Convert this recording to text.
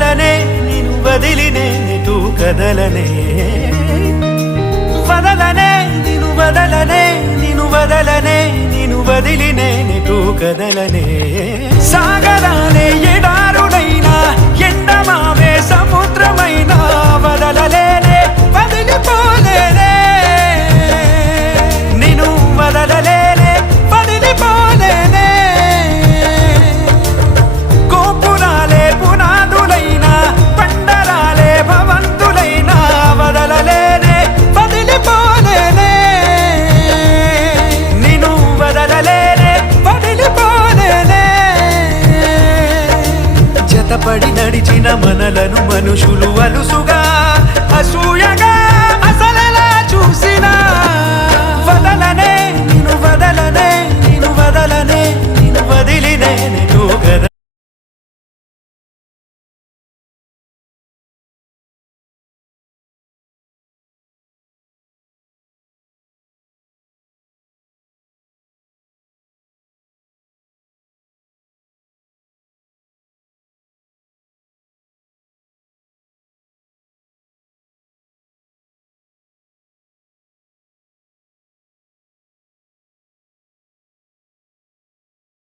వదలనే నిను వదిలినే నిటు కదలనే వదలనే నిను వదలనే నిను వదలనే నిను వదిలినే నిటు కదలనే సాగరాలే ఎడారుడైనా ఎండమావే సముద్రమైనా వదలలేనే వదిలిపోలేనే నిను వదలలేనే వదిలిపోలేనే గోపురాలే పునాదులైనా పండరాలే భవంతులైనా వదలలేనే వదిలిపోలేనే నిను వదలలేనే వదిలిపోలేనే జతపడి నడిచిన మనలను మనుషులు అలుసుగా అసూయగా అసలలా చూసినా